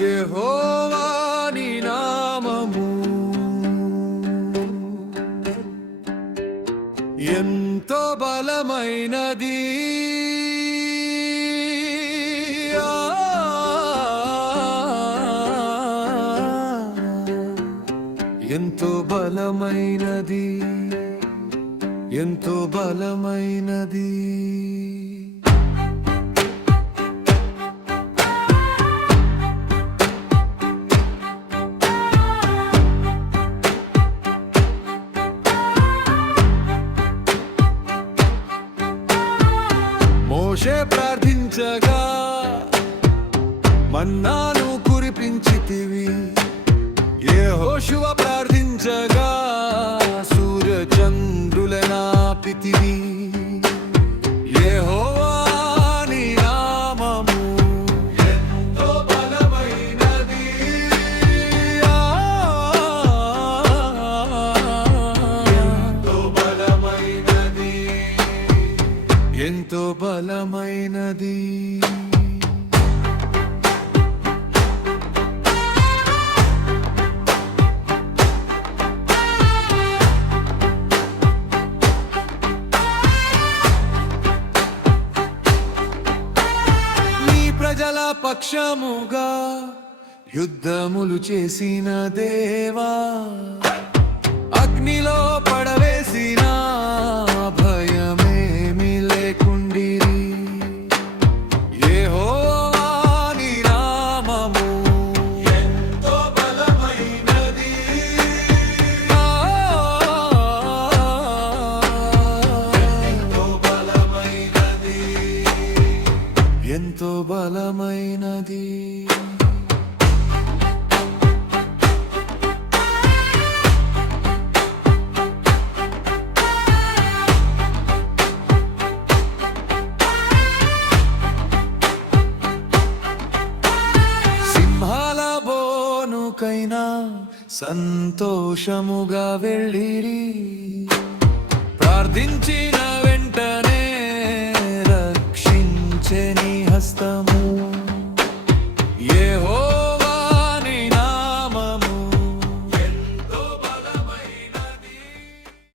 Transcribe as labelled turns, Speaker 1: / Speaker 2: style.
Speaker 1: యెహోవా నీ నామము. ఎంతో బలమైనది. ఆ, ఎంతో బలమైనది. ఎంతో బలమైనది. మోషే ప్రార్థించగా మన్నాను కురిపించితివి. ఏ హోషువ ప్రార్థించగా ఎంతో బలమైనది. నీ ప్రజల పక్షముగా యుద్ధములు చేసిన దేవా ఎంతో బలమైనది. సింహాల బోనుకైనా సంతోషముగా వెళ్ళిరి. ప్రార్థించిన నీ హస్తము.